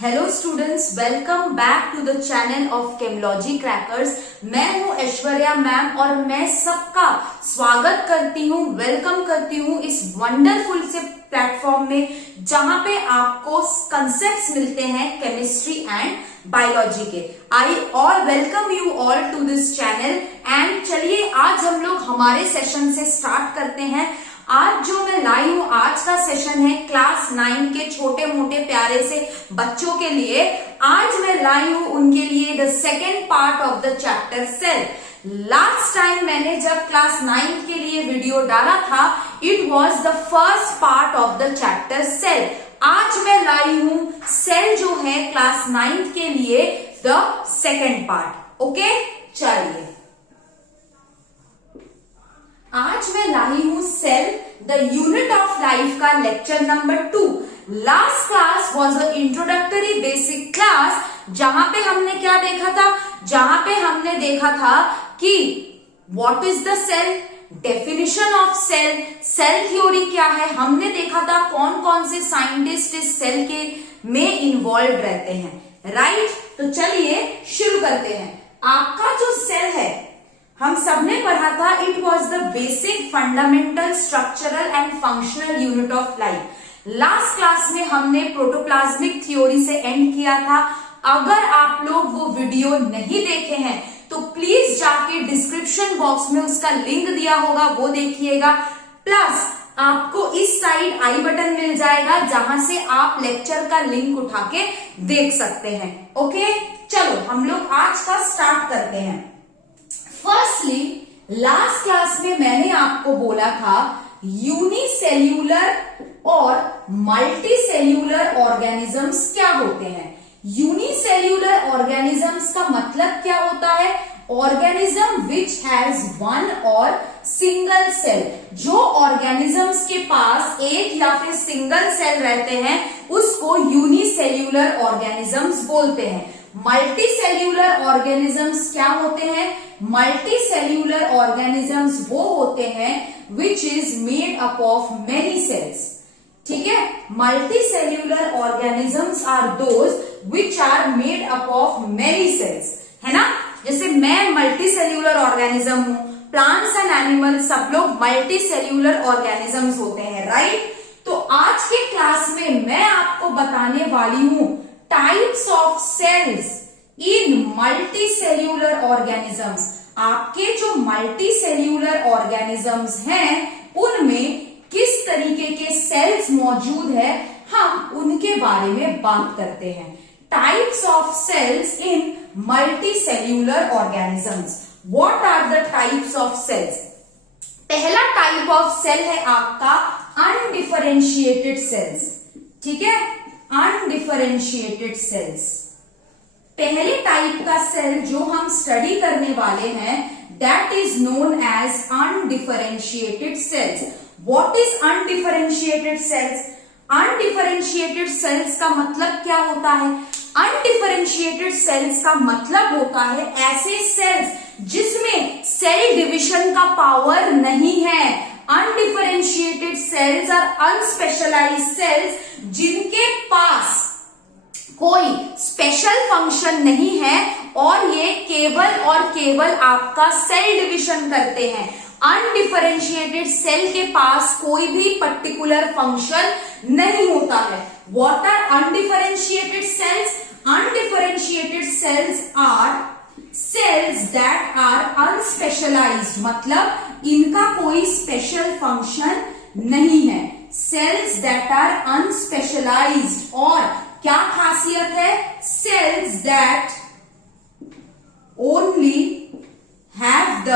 Hello students, welcome back to the channel of Chemilogy Crackers. मैं हूं Aishwarya ma'am और मैं सबका स्वागत करती हूं, वेलकम करती हूं इस वंडरफुल से प्लेटफॉर्म में जहां पे आपको कंसेप्ट्स मिलते हैं केमिस्ट्री एंड बायोलॉजी के। I all welcome you all to this channel and चलिए आज हम लोग हमारे सेशन से स्टार्ट करते हैं। आज जो मैं लाई हूं, आज का सेशन है क्लास 9 के छोटे मोटे प्यारे से बच्चों के लिए। आज मैं लाई हूं उनके लिए the second part of the chapter cell. Last time मैंने जब क्लास 9 के लिए वीडियो डाला था, it was the first part of the chapter cell. आज मैं लाई हूं सेल जो है क्लास 9 के लिए द सेकेंड पार्ट। ओके, चलिए आज मैं लाई हूं cell the unit of life का lecture number 2। Last class was a introductory basic class, जहां पे हमने क्या देखा था, जहां पे हमने देखा था कि what is the cell, definition of cell, cell theory क्या है। हमने देखा था कौन कौन से साइंटिस्ट इस सेल के में इन्वॉल्व रहते हैं, राइट। तो चलिए शुरू करते हैं। आपका जो सेल है हम सबने पढ़ा था, it was the basic fundamental structural and functional unit of life. Last class में हमने प्रोटोप्लाज्मिक थ्योरी से एंड किया था। अगर आप लोग वो वीडियो नहीं देखे हैं तो प्लीज जाके डिस्क्रिप्शन बॉक्स में उसका लिंक दिया होगा, वो देखिएगा। प्लस आपको इस साइड आई बटन मिल जाएगा जहां से आप लेक्चर का लिंक उठा के देख सकते हैं। ओके, चलो हम लोग आज का स्टार्ट करते हैं। फर्स्टली, लास्ट क्लास में मैंने आपको बोला था यूनिसेल्यूलर और मल्टीसेल्यूलर ऑर्गेनिजम्स क्या होते हैं। यूनिसेल्यूलर ऑर्गेनिजम्स का मतलब क्या होता है, ऑर्गेनिज्म विच हैज वन और सिंगल सेल। जो ऑर्गेनिजम्स के पास एक या फिर सिंगल सेल रहते हैं उसको यूनिसेल्यूलर ऑर्गेनिजम्स बोलते हैं। मल्टीसेल्यूलर ऑर्गेनिजम्स क्या होते हैं, मल्टीसेल्यूलर ऑर्गेनिजम्स वो होते हैं which is made up of many cells. ठीक है, multicellular organisms are those which are made up of many cells, है ना। जैसे मैं मल्टीसेल्यूलर ऑर्गेनिज्म हूं, प्लांट्स एंड एनिमल सब लोग मल्टीसेल्यूलर ऑर्गेनिजम्स होते हैं, राइट। तो आज के क्लास में मैं आपको बताने वाली हूं types of cells in multicellular organisms. आपके जो मल्टीसेल्यूलर ऑर्गेनिजम्स हैं उनमें किस तरीके के सेल्स मौजूद है, हम उनके बारे में बात करते हैं। Types of cells in multicellular organisms. What are the types of cells. पहला टाइप ऑफ सेल है आपका अनडिफरेंशिएटेड सेल्स। ठीक है, अनडिफरेंशिएटेड सेल्स। पहले टाइप का सेल जो हम स्टडी करने वाले हैं that is known as undifferentiated cells. What is undifferentiated cells. Undifferentiated cells का मतलब क्या होता है, अनडिफरेंशिएटेड सेल्स का मतलब होता है ऐसे सेल्स जिसमें सेल डिविजन का पावर नहीं है। Undifferentiated cells are unspecialized sales जिनके पास कोई स्पेशल फंक्शन नहीं है और ये केवल और केवल आपका सेल डिविजन करते हैं। अनडिफरेंशिएटेड सेल के पास कोई भी पर्टिकुलर फंक्शन नहीं होता है। What are undifferentiated cells. Undifferentiated cells are cells that are unspecialized, मतलब इनका कोई स्पेशल फंक्शन नहीं है। सेल्स दैट आर अनस्पेशलाइज्ड, और क्या खासियत है, cells that only have the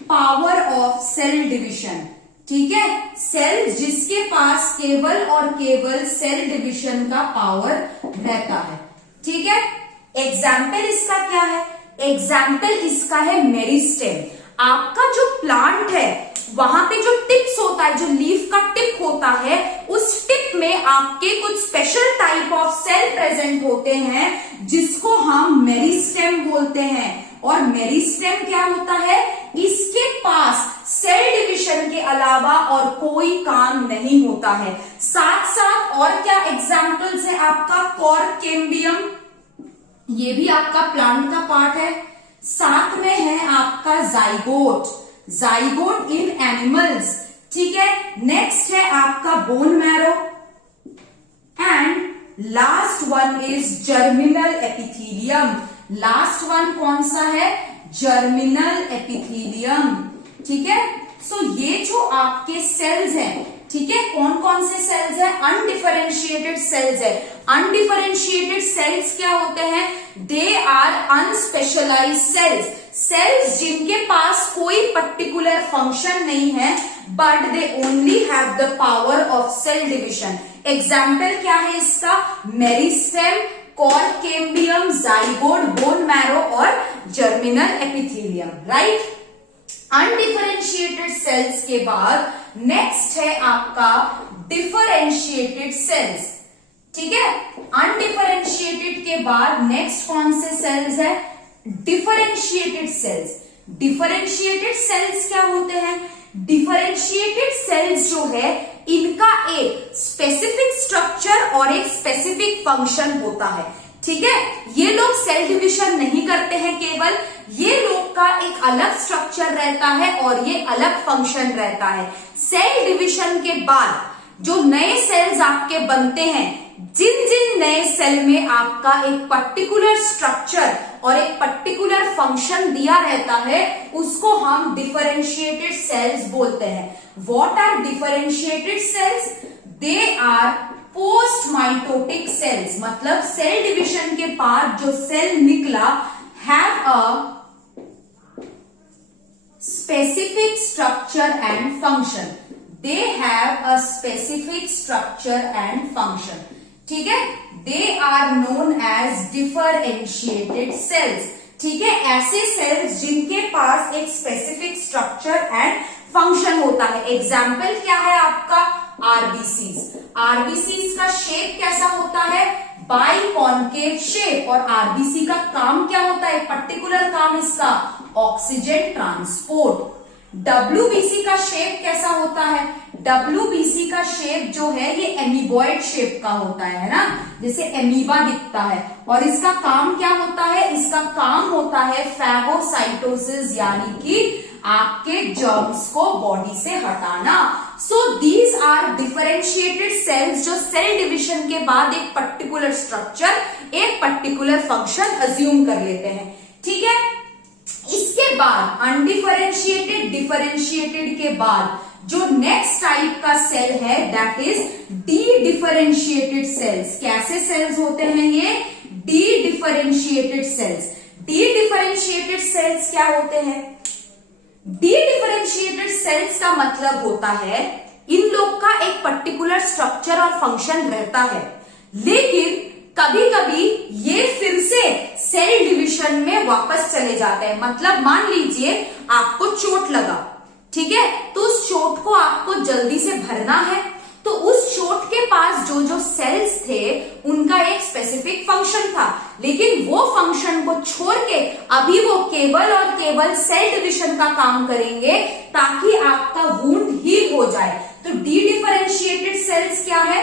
power of cell division. ठीक है, सेल जिसके पास केवल और केवल सेल डिविजन का पावर रहता है। ठीक है, एग्जाम्पल इसका क्या है, एग्जाम्पल इसका है मेरिस्टेम। आपका जो प्लांट है वहां पे जो टिप्स होता है, जो लीफ का टिप होता है, उस टिप में आपके कुछ special type of cell present होते हैं जिसको हम मेरिस्टेम बोलते हैं। और मेरिस्टेम क्या होता है, इसके पास सेल डिविजन के अलावा और कोई काम नहीं होता है। साथ साथ और क्या एग्जाम्पल्स है आपका, कॉर्केम्बियम, ये भी आपका प्लांट का पार्ट है। साथ में है आपका जाइगोट, जाइगोट इन एनिमल्स, ठीक है। नेक्स्ट है आपका bone marrow and last one is germinal epithelium. Last one कौन सा है? जर्मिनल एपिथेलियम, ठीक है। सो ये जो आपके सेल्स हैं, ठीक है, कौन कौन से सेल्स है? अनडिफरेंशिएटेड सेल्स है। अनडिफरेंशिएटेड सेल्स क्या होते हैं? They are unspecialized cells, cells जिनके पास कोई पर्टिकुलर फंक्शन नहीं है but they only have the power of cell division. Example क्या है इसका? Meristem, cork cambium, zygote, bone marrow और germinal epithelium, right. Undifferentiated cells के बाद नेक्स्ट है आपका डिफरेंशिएटेड सेल्स, ठीक है। अनडिफरेंशिएटेड के बाद नेक्स्ट कौन से सेल्स है? Differentiated sales. डिफरेंशिएटेड सेल्स क्या होते हैं? डिफरेंशिएटेड सेल्स जो है इनका एक स्पेसिफिक स्ट्रक्चर और एक स्पेसिफिक फंक्शन होता है, ठीक है। ये लोग सेल डिविजन नहीं करते हैं, केवल ये लोग का एक अलग स्ट्रक्चर रहता है और ये अलग फंक्शन रहता है। सेल डिविजन के बाद जो नए सेल्स आपके बनते हैं, जिन जिन नए सेल में आपका एक पर्टिकुलर स्ट्रक्चर और एक पर्टिकुलर फंक्शन दिया रहता है, उसको हम डिफरेंशिएटेड सेल्स बोलते हैं। What are differentiated cells? They are post mitotic cells, मतलब सेल डिविजन के बाद जो सेल निकला have a specific structure and function. They have a specific structure and function, ठीक है। They are known as differentiated cells, ठीक है। ऐसे सेल्स जिनके पास एक स्पेसिफिक स्ट्रक्चर एंड फंक्शन होता है। एग्जाम्पल क्या है आपका? आरबीसीज। आरबीसीज का शेप कैसा होता है? बाइकॉन्केव शेप। और आरबीसी का काम क्या होता है? पर्टिकुलर काम इसका ऑक्सीजन ट्रांसपोर्ट। डब्ल्यूबीसी का शेप कैसा होता है? डब्ल्यूबीसी का शेप जो है ये एमीबॉइड शेप का होता है ना, जैसे एमीबा दिखता है। और इसका काम क्या होता है? इसका काम होता है फैगोसाइटोसिस, यानी कि आपके जर्म्स को बॉडी से हटाना। So these are differentiated cells जो सेल डिविजन के बाद एक पर्टिकुलर स्ट्रक्चर, एक पर्टिकुलर फंक्शन अज्यूम कर लेते हैं, ठीक है। इसके बाद अनडिफरेंशिएटेड, डिफरेंशिएटेड के बाद जो नेक्स्ट टाइप का सेल है that is D differentiated sales. कैसे सेल्स होते हैं ये? D differentiated sales. D differentiated sales क्या होते हैं? डी डिफरेंशिएटेड सेल्स का मतलब होता है इन लोग का एक पर्टिकुलर स्ट्रक्चर और फंक्शन रहता है, लेकिन कभी कभी ये फिर से सेल डिवीजन में वापस चले जाते हैं। मतलब मान लीजिए आपको चोट लगा, ठीक है, तो उस चोट को आपको जल्दी से भरना है, तो उस चोट के पास जो जो सेल्स थे उनका एक स्पेसिफिक फंक्शन था, लेकिन वो फंक्शन को छोड़ के अभी वो केवल और केवल सेल डिवीजन का काम करेंगे ताकि आपका वुंड हील हो जाए। तो डी डिफरेंशिएटेड सेल्स क्या है?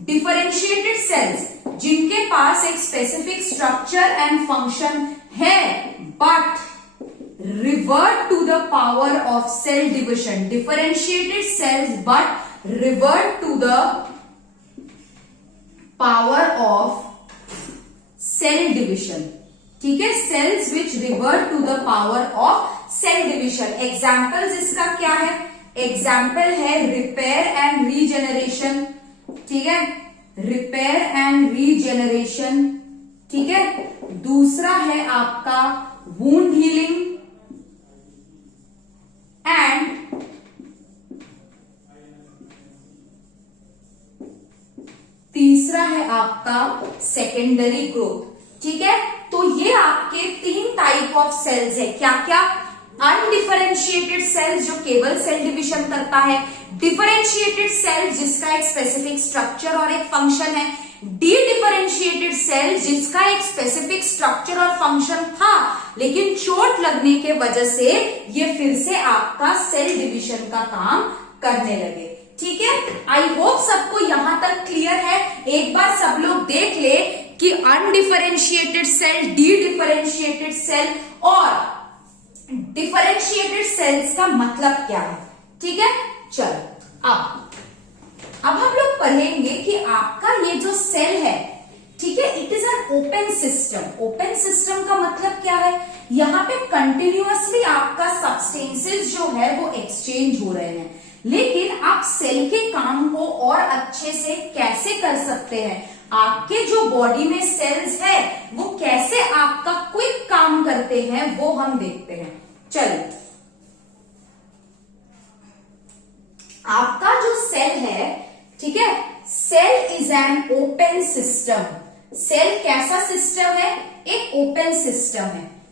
डिफरेंशिएटेड सेल्स जिनके पास एक स्पेसिफिक स्ट्रक्चर एंड फंक्शन है but revert to the power of cell division. Differentiated cells but revert to the power of cell division, ठीक है। Cells which revert to the power of cell division. Examples इसका क्या है? Example है repair and regeneration, ठीक है, repair and regeneration, ठीक है। दूसरा है आपका वुंड हीलिंग एंड तीसरा है आपका सेकेंडरी ग्रोथ, ठीक है। तो ये आपके तीन टाइप ऑफ सेल्स है। क्या क्या? अनडिफरेंशिएटेड सेल्स जो केवल सेल डिविजन करता है, डिफरेंशिएटेड सेल्स जिसका एक स्पेसिफिक स्ट्रक्चर और एक फंक्शन है, डी डिफरेंशिएटेड सेल जिसका एक स्पेसिफिक स्ट्रक्चर और फंक्शन था लेकिन चोट लगने के वजह से ये फिर से आपका सेल डिविजन का काम करने लगे, ठीक है। आई होप सबको यहां तक क्लियर है। एक बार सब लोग देख ले undifferentiated cell, dedifferentiated cell और डिफरेंशिएटेड सेल्स का मतलब क्या है। ठीक है, चलो अब हम लोग पढ़ेंगे कि आपका ये जो सेल है, ठीक है, it is an open system. Open system का मतलब क्या है, यहाँ पे कंटिन्यूअसली आपका सब्सटेंसेस जो है वो एक्सचेंज हो रहे हैं, लेकिन आप सेल के काम को और अच्छे से कैसे कर सकते हैं, आपके जो बॉडी में सेल्स है वो कैसे आपका क्विक काम करते हैं, वो हम देखते हैं। चलिए, आपका जो सेल है, ठीक है, cell is an open system. Cell कैसा सिस्टम है, एक ओपन सिस्टम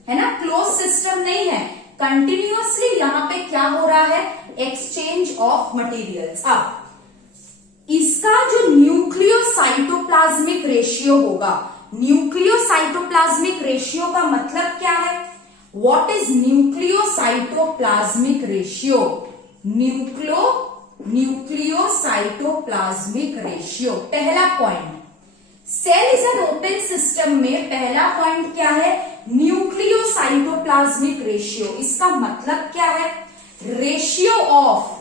है ना, क्लोज सिस्टम नहीं है। कंटिन्यूअसली यहां पे क्या हो रहा है, एक्सचेंज ऑफ मटेरियल्स। अब इसका जो न्यूक्लियोसाइटोप्लाज्मिक रेशियो होगा, न्यूक्लियोसाइटोप्लाज्मिक रेशियो का मतलब क्या है, what is nucleocytoplasmic ratio, nucleocytoplasmic ratio. पहला point, cell is an open system में पहला पॉइंट क्या है, न्यूक्लियोसाइटोप्लाज्मिक रेशियो। इसका मतलब क्या है, रेशियो ऑफ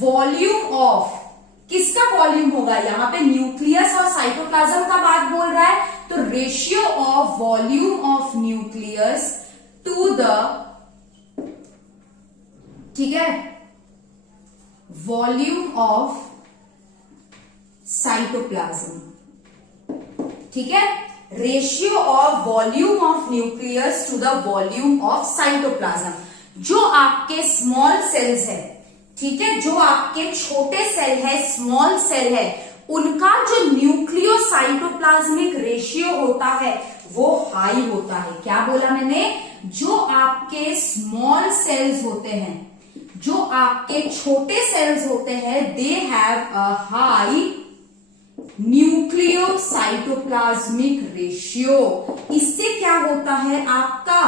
वॉल्यूम ऑफ, किसका वॉल्यूम होगा, यहां पे न्यूक्लियस और साइटोप्लाज्म का बात बोल रहा है, तो ratio of volume of nucleus to the, ठीक है, वॉल्यूम ऑफ साइटोप्लाज्म। ठीक है, ratio of volume of nucleus to the volume of cytoplasm. जो आपके स्मॉल सेल्स है, ठीक है, जो आपके छोटे सेल है, स्मॉल सेल है, उनका जो न्यूक्लियोसाइटोप्लाज्मिक रेशियो होता है वो हाई होता है। क्या बोला मैंने, जो आपके स्मॉल सेल्स होते हैं, जो आपके छोटे सेल्स होते हैं, they have a high nucleocytoplasmic ratio. इससे क्या होता है, आपका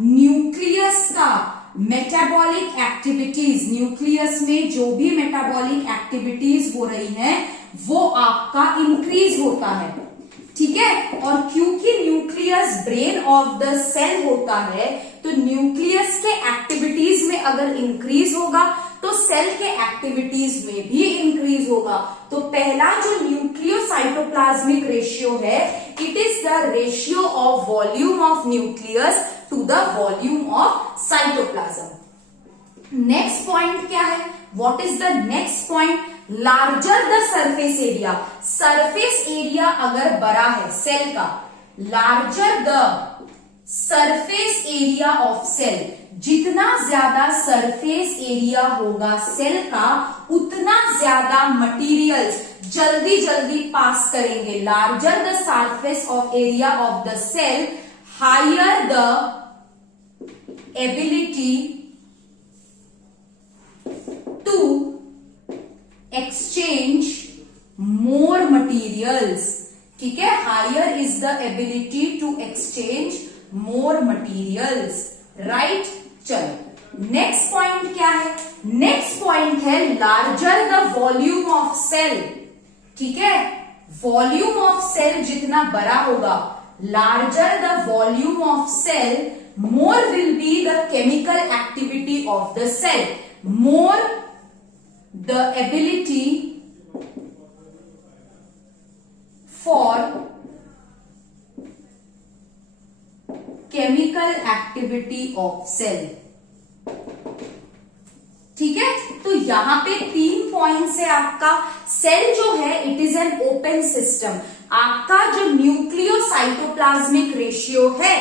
न्यूक्लियस का मेटाबॉलिक एक्टिविटीज, न्यूक्लियस में जो भी मेटाबॉलिक एक्टिविटीज हो रही हैं वो आपका इंक्रीज होता है। ठीक है, और क्योंकि nucleus brain of the cell होता है, तो न्यूक्लियस के एक्टिविटीज में अगर इंक्रीज होगा तो सेल के एक्टिविटीज में भी इंक्रीज होगा। तो पहला जो न्यूक्लियोसाइटोप्लाज्मिक रेशियो है, it is the ratio of volume of nucleus to the volume of cytoplasm. Next point क्या है, what is the next point, larger the surface area. Surface area अगर बड़ा है सेल का, larger the surface area of cell, जितना ज्यादा surface area होगा cell का, उतना ज्यादा मटीरियल्स जल्दी जल्दी पास करेंगे। Larger the surface of area of the cell, higher the ability to exchange more materials. ठीक है, higher is the ability to exchange more materials, right. चलो, नेक्स्ट पॉइंट क्या है, नेक्स्ट पॉइंट है larger the volume of cell. ठीक है, volume of cell जितना बड़ा होगा, larger the volume of cell, more will be the chemical activity of the cell, more the ability for chemical activity of cell। ठीक है, तो यहां पे 3 पॉइंट से आपका सेल जो है it is an open system. आपका जो न्यूक्लियोसाइटोप्लाज्मिक रेशियो है,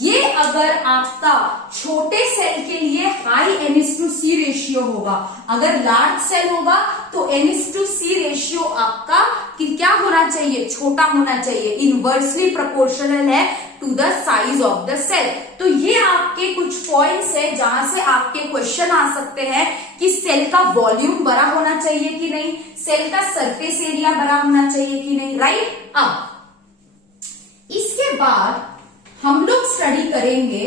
ये अगर आपका छोटे सेल के लिए हाई NH2C रेशियो होगा, अगर लार्ज सेल होगा तो NH2C रेशियो आपका कि क्या होना चाहिए, छोटा होना चाहिए, इनवर्सली प्रोपोर्शनल है to the size of the cell. तो ये आपके कुछ पॉइंट्स है जहां से आपके क्वेश्चन आ सकते हैं कि सेल का वॉल्यूम बड़ा होना चाहिए कि नहीं, सेल का सरफेस एरिया बड़ा होना चाहिए कि नहीं, राइट। अब इसके बाद हम लोग स्टडी करेंगे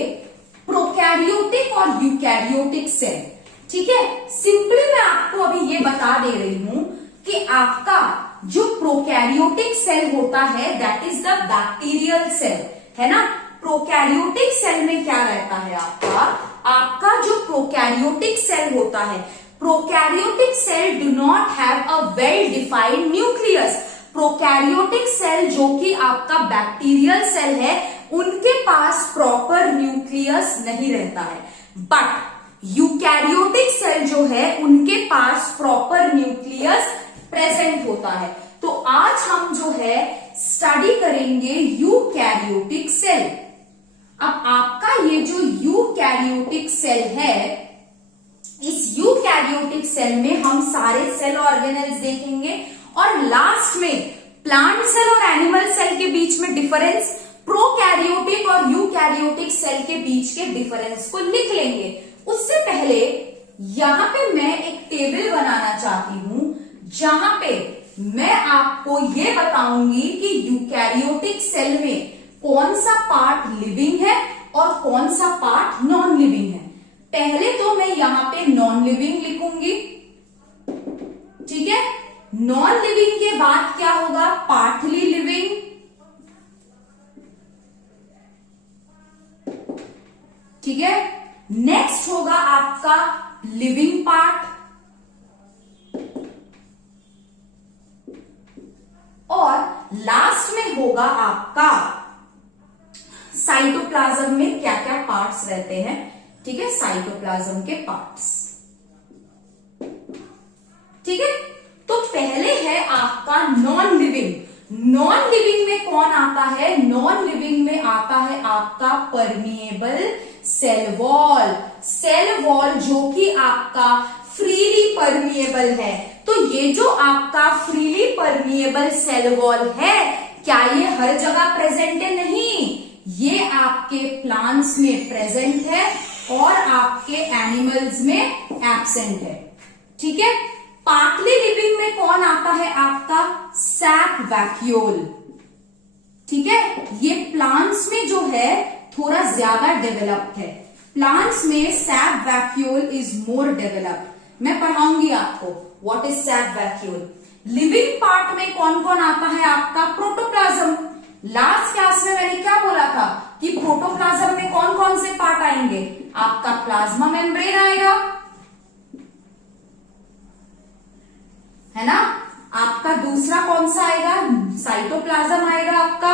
प्रोकैरियोटिक और यूकैरियोटिक सेल। ठीक है, सिंपली मैं आपको अभी ये बता दे रही हूं कि आपका जो प्रोकैरियोटिक सेल होता है that is the bacterial cell, है ना। प्रोकैरियोटिक सेल में क्या रहता है आपका जो प्रोकैरियोटिक सेल होता है, prokaryotic cell do not have a well defined nucleus. Prokaryotic cell जो कि आपका बैक्टीरियल सेल है, उनके पास प्रॉपर न्यूक्लियस नहीं रहता है, बट यूकैरियोटिक सेल जो है उनके पास प्रॉपर न्यूक्लियस प्रेजेंट होता है। तो आज हम जो है स्टडी करेंगे यूकैरियोटिक सेल। अब आपका ये जो यूकैरियोटिक सेल है, इस यूकैरियोटिक सेल में हम सारे सेल ऑर्गेनेल्स देखेंगे और लास्ट में प्लांट सेल और एनिमल सेल के बीच में डिफरेंस, प्रोकैरियोटिक और यूकैरियोटिक सेल के बीच के डिफरेंस को लिख लेंगे। उससे पहले यहां पे मैं एक टेबल बनाना चाहती हूं जहां पे मैं आपको ये बताऊंगी कि यूकैरियोटिक सेल में कौन सा पार्ट लिविंग है और कौन सा पार्ट नॉन लिविंग है। पहले तो मैं यहां पे नॉन लिविंग लिखूंगी, ठीक है। नॉन लिविंग के बाद क्या होगा, पार्टली लिविंग, ठीक है। नेक्स्ट होगा आपका लिविंग पार्ट, और लास्ट में होगा आपका साइटोप्लाज्म में क्या क्या पार्ट्स रहते हैं, ठीक है, साइटोप्लाज्म के पार्ट्स, ठीक है। तो पहले है आपका नॉन लिविंग। नॉन लिविंग में कौन आता है, नॉन लिविंग में आता है आपका permeable cell wall. Cell wall जो कि आपका फ्रीली परमिएबल है। तो ये जो आपका फ्रीली परमिएबल सेल वॉल है, क्या ये हर जगह प्रेजेंट है, नहीं, ये आपके प्लांट्स में प्रेजेंट है और आपके एनिमल्स में एब्सेंट है, ठीक है। पार्टली लिविंग में कौन आता है आपका सैप वैक्यूल, ठीक है। ये प्लांट्स में जो है थोड़ा ज्यादा डेवलप्ड है, प्लांट्स में SAP vacuole is more developed. मैं पढ़ाऊंगी आपको what is SAP vacuole. Living part में कौन कौन आता है आपका प्रोटोप्लाज्म। लास्ट क्लास में मैंने क्या बोला था कि प्रोटोप्लाज्म में कौन कौन से पार्ट आएंगे, आपका प्लाज्मा मेम्ब्रेन आएगा, है ना। आपका दूसरा कौन सा आएगा, साइटोप्लाज्म आएगा आपका,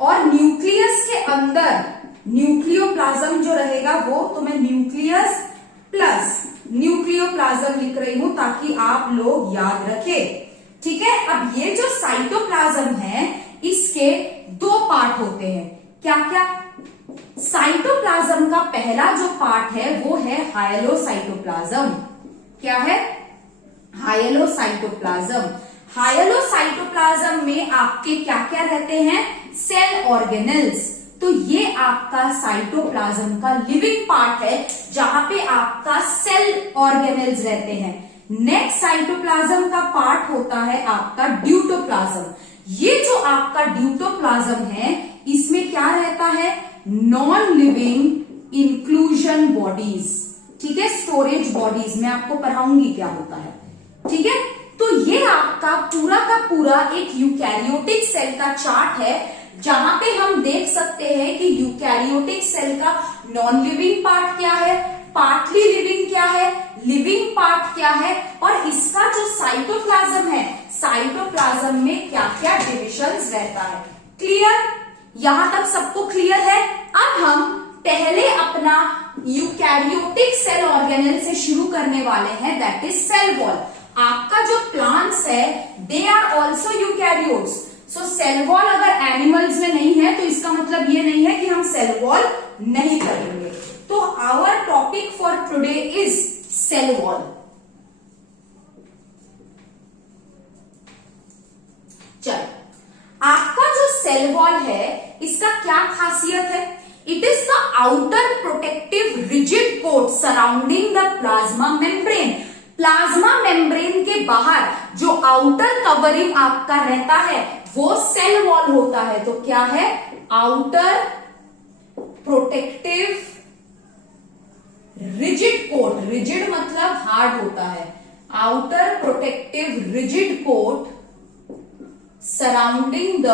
और न्यूक्लियस के अंदर न्यूक्लियोप्लाज्म जो रहेगा वो तो मैं न्यूक्लियस प्लस न्यूक्लियोप्लाज्म लिख रही हूं ताकि आप लोग याद रखें, ठीक है। अब ये जो साइटोप्लाज्म है इसके दो पार्ट होते हैं, क्या क्या। साइटोप्लाज्म का पहला जो पार्ट है वो है हाइलोसाइटोप्लाज्म। क्या है, हाइलोसाइटोप्लाज्म। हाइलोसाइटोप्लाज्म में आपके क्या क्या रहते हैं, सेल ऑर्गेनेल्स। तो ये आपका साइटोप्लाज्म का लिविंग पार्ट है जहां पे आपका सेल ऑर्गेनेल्स रहते हैं। नेक्स्ट साइटोप्लाज्म का पार्ट होता है आपका ड्यूटोप्लाज्म। ये जो आपका ड्यूटोप्लाज्म है इसमें क्या रहता है, नॉन लिविंग इंक्लूजन बॉडीज, ठीक है, स्टोरेज बॉडीज। मैं आपको पढ़ाऊंगी क्या होता है, ठीक है। तो ये आपका पूरा का पूरा एक यूकैरियोटिक सेल का चार्ट है जहां पे हम देख सकते हैं कि यूकैरियोटिक सेल का नॉन लिविंग पार्ट क्या है, पार्टली लिविंग क्या है, लिविंग पार्ट क्या है, और इसका जो साइटोप्लाज्म है, साइटोप्लाज्म में क्या क्या डिविजन्स रहता है। क्लियर, यहां तक सबको क्लियर है। अब हम पहले अपना यूकैरियोटिक सेल ऑर्गेनेल से शुरू करने वाले हैं, दैट इज सेल वॉल। आपका जो प्लांट्स है they are also eukaryotes. So cell wall अगर एनिमल्स में नहीं है तो इसका मतलब ये नहीं है कि हम सेल वॉल नहीं करेंगे। तो our topic for today is cell wall. चलो, आपका जो सेल वॉल है इसका क्या खासियत है, it is the outer protective rigid coat surrounding the plasma membrane. Plasma membrane के बाहर जो आउटर कवरिंग आपका रहता है वो सेल वॉल होता है। तो क्या है, outer protective rigid coat, rigid मतलब हार्ड होता है, outer protective rigid coat surrounding the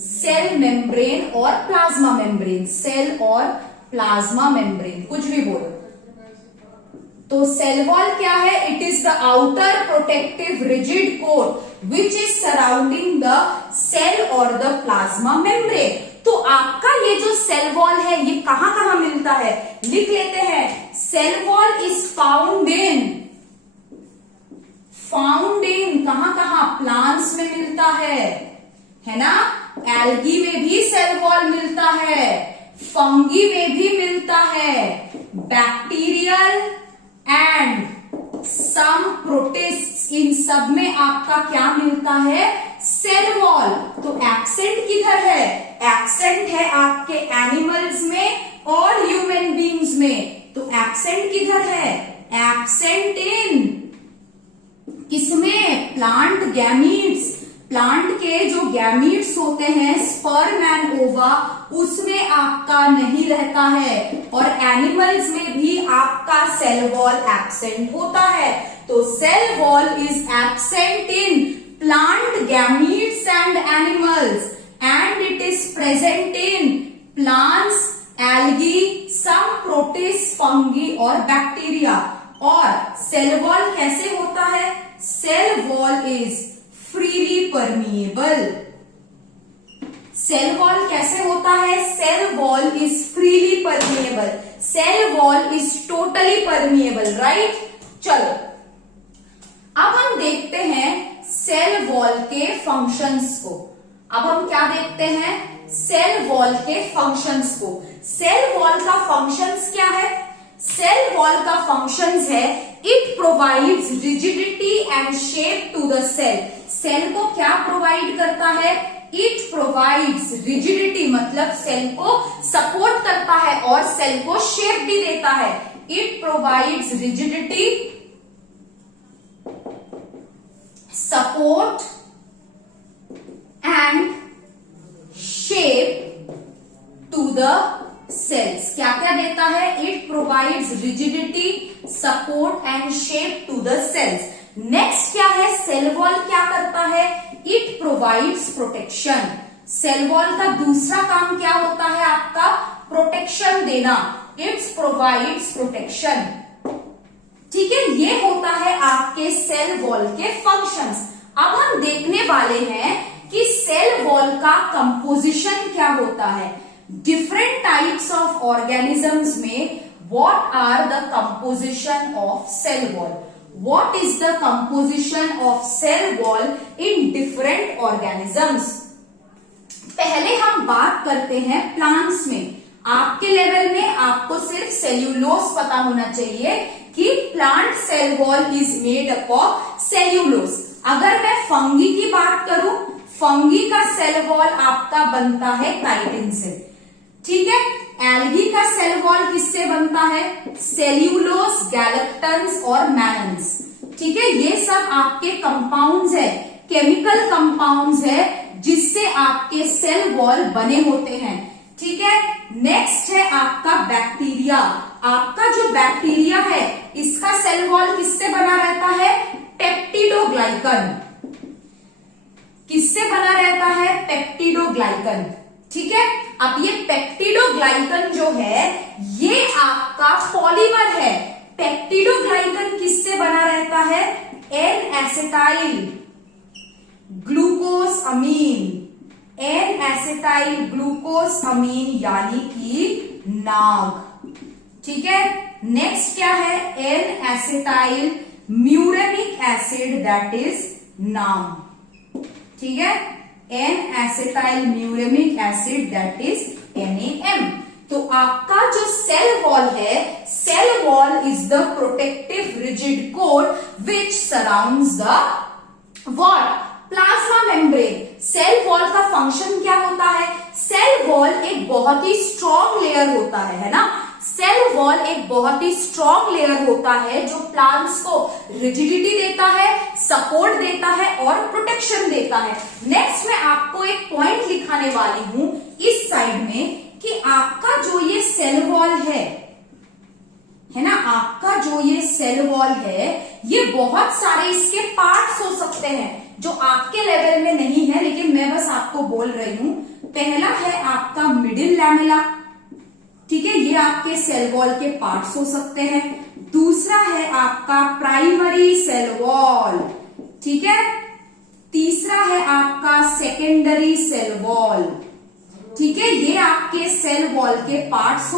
cell membrane और प्लाज्मा मेम्ब्रेन, सेल और प्लाज्मा मेम्ब्रेन, कुछ भी बोलो। तो सेल वॉल क्या है? It is the outer protective rigid coat which is surrounding the cell और द प्लाज्मा मेम्ब्रेन। तो आपका ये जो सेल वॉल है ये कहां कहां मिलता है? लिख लेते हैं। Cell wall is found in कहां कहां? प्लांट्स में मिलता है ना? एल्गी में भी सेल वॉल मिलता है, फंगी में भी मिलता है, बैक्टीरियल एंड सम प्रोटिस्ट्स, इन सब में आपका क्या मिलता है? Cell wall. तो एब्सेंट किधर है? एब्सेंट है आपके एनिमल्स में और ह्यूमन बींग्स में। तो एब्सेंट किधर है? एब्सेंट इन किसमें? Plant gametes. प्लांट के जो गैमीट्स होते हैं स्पर्म एंड ओवा, उसमें आपका नहीं रहता है। और एनिमल्स में भी आपका सेल वॉल एब्सेंट होता है। तो cell wall is absent in plant gametes and animals and it is present in plants, algae, some protist, fungi और बैक्टीरिया। और सेल वॉल कैसे होता है? Cell wall is freely permeable. Cell wall कैसे होता है? Cell wall is freely permeable. Cell wall is totally permeable, right? चलो अब हम देखते हैं सेल वॉल के फंक्शंस को। अब हम क्या देखते हैं? सेल वॉल के फंक्शंस को। सेल वॉल का फंक्शंस क्या है? सेल वॉल का फंक्शंस है it provides rigidity and shape to the cell. Cell को क्या प्रोवाइड करता है? इट प्रोवाइड्स रिजिडिटी, मतलब सेल को सपोर्ट करता है और सेल को शेप भी देता है। It provides rigidity, support and shape to the cells. क्या क्या देता है? It provides rigidity, support and shape to the cells. Next क्या है? सेल वॉल क्या करता है? It provides protection. Cell wall का दूसरा काम क्या होता है आपका? प्रोटेक्शन देना। It's provides protection. ठीक है, ये होता है आपके सेल वॉल के फंक्शंस। अब हम देखने वाले हैं कि सेल वॉल का कंपोजिशन क्या होता है। डिफरेंट टाइप्स ऑफ ऑर्गेनिजम्स में what are the composition of cell wall? What is the composition of cell wall in different organisms? पहले हम बात करते हैं प्लांट्स में। आपके लेवल में आपको सिर्फ सेल्यूलोज पता होना चाहिए कि plant cell wall is made up of cellulose. अगर मैं फंगी की बात करूं, फंगी का सेल वॉल आपका बनता है काइटिन से। ठीक है, एल्गी का सेल वॉल किससे बनता है? सेल्यूलोज, गैलेक्टन्स और मैनन्स। ठीक है, ये सब आपके कंपाउंड्स है, केमिकल कंपाउंड्स है जिससे आपके सेल वॉल बने होते हैं। ठीक है, नेक्स्ट है आपका बैक्टीरिया। आपका जो बैक्टीरिया है इसका सेल वॉल किससे बना रहता है? पेप्टिडोग्लाइकन। किससे बना रहता है? पेप्टिडोग्लाइकन। ठीक है, अब ये पेप्टिडोग्लाइकन जो है ये आपका पॉलीमर है। पेप्टिडोग्लाइकन किससे बना रहता है? N acetyl glucosamine. N acetyl glucosamine यानी कि नाग। ठीक है, नेक्स्ट क्या है? N acetyl muramic acid that is NAM. ठीक है, N acetyl muramic acid that is NaM। तो आपका जो सेल वॉल है, cell wall is the protective rigid coat which surrounds the what? Plasma membrane. Cell wall का function क्या होता है? सेल वॉल एक बहुत ही स्ट्रॉन्ग लेयर होता है ना? सेल वॉल एक बहुत ही स्ट्रॉन्ग लेयर होता है जो प्लांट्स को रिजिडिटी देता है, सपोर्ट देता है और प्रोटेक्शन देता है। नेक्स्ट मैं आपको एक पॉइंट लिखाने वाली हूं इस साइड में कि आपका जो ये सेल वॉल है है ना, आपका जो ये सेल वॉल है ये बहुत सारे इसके पार्ट्स हो सकते हैं जो आपके लेवल में नहीं है, लेकिन मैं बस आपको बोल रही हूं। पहला है आपका मिडिल लैमेला, ठीक है, ये आपके सेल वॉल के पार्ट्स हो सकते हैं। दूसरा है आपका प्राइमरी सेल वॉल, ठीक है। तीसरा है आपका सेकेंडरी सेल वॉल, ठीक है, ये आपके सेल वॉल के पार्ट्स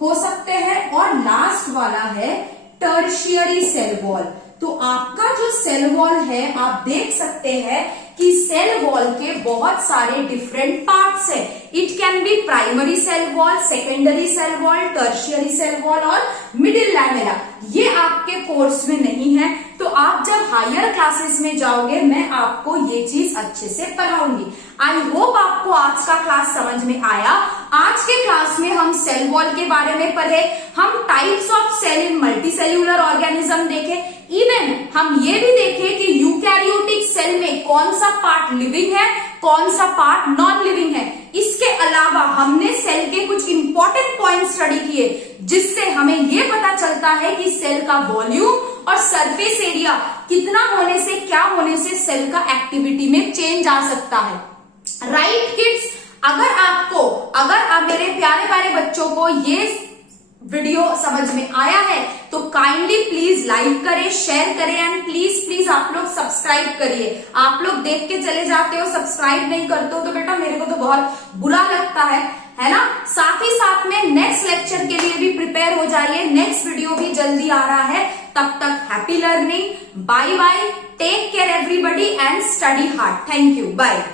हो सकते हैं। और लास्ट वाला है टर्शियरी सेल वॉल। तो आपका जो सेल वॉल है आप देख सकते हैं कि सेल वॉल के बहुत सारे डिफरेंट पार्ट्स है। It can be primary cell wall, secondary cell wall, tertiary cell wall और मिडिल लैमेला। ये आपके कोर्स में नहीं है, तो आप जब हायर क्लासेस में जाओगे मैं आपको ये चीज अच्छे से पढ़ाऊंगी। आई होप आपको आज का क्लास समझ में आया। आज के क्लास में हम सेल वॉल के बारे में पढ़े, हम types of cell in multicellular organism देखे, इवन हम ये भी देखे कि यूकैरियोटिक सेल में कौन सा पार्ट लिविंग है, कौन सा पार्ट नॉन लिविंग है। इसके अलावा हमने सेल के कुछ इंपॉर्टेंट पॉइंट स्टडी किए, जिससे हमें ये पता चलता है कि सेल का वॉल्यूम और सरफेस एरिया कितना होने से, क्या होने से सेल का एक्टिविटी में चेंज आ सकता है। राइट किड्स, अगर आप मेरे प्यारे प्यारे बच्चों को ये वीडियो समझ में आया है तो काइंडली प्लीज लाइक करें, शेयर करें एंड प्लीज आप लोग सब्सक्राइब करिए। आप लोग देख के चले जाते हो, सब्सक्राइब नहीं करते हो तो बेटा मेरे को तो बहुत बुरा लगता है ना। साथ ही साथ में नेक्स्ट लेक्चर के लिए भी प्रिपेयर हो जाइए, नेक्स्ट वीडियो भी जल्दी आ रहा है। तब तक happy learning, bye bye, take care everybody and study hard. Thank you, bye.